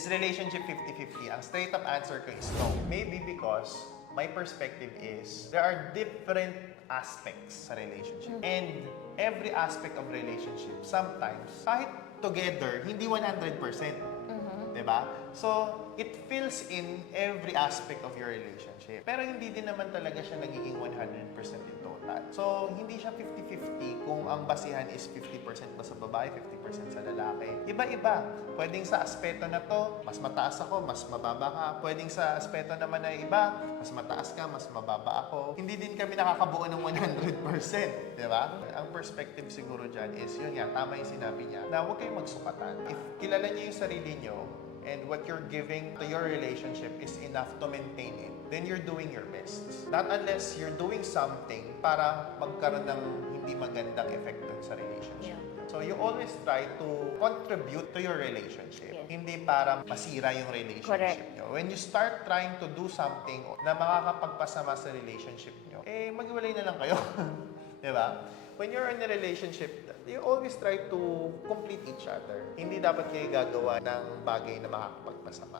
Is relationship 50-50? Ang straight up answer ko is no. Maybe because my perspective is there are different aspects sa relationship. And every aspect of relationship, sometimes, kahit together, hindi 100%. Diba? So, it fills in every aspect of your relationship. Pero hindi din naman talaga siya nagiging 100% in total. So, hindi siya 50-50 kung ang basihan is 50% ba sa babae, 50% sa lalaki. Iba-iba. Pwedeng sa aspeto na to, mas mataas ako, mas mababa ka. Pwedeng sa aspeto naman na iba, mas mataas ka, mas mababa ako. Hindi din kami nakakabuo ng 100%. Diba? Ang perspective siguro dyan is, yun nga, tama yung sinabi niya, na huwag kayong magsukatan. If kilala niyo yung sarili niyo, and what you're giving to your relationship is enough to maintain it, then you're doing your best. Not unless you're doing something para magkaroon ng hindi magandang effect dun sa relationship. Yeah. So you always try to contribute to your relationship. Yes. Hindi para masira yung relationship Correct. nyo. When you start trying to do something na makakapagpasama sa relationship nyo, maghiwalay na lang kayo. Diba? When you're in a relationship, you always try to complete each other. Hindi dapat kayo gagawa ng bagay na makakapagpasama.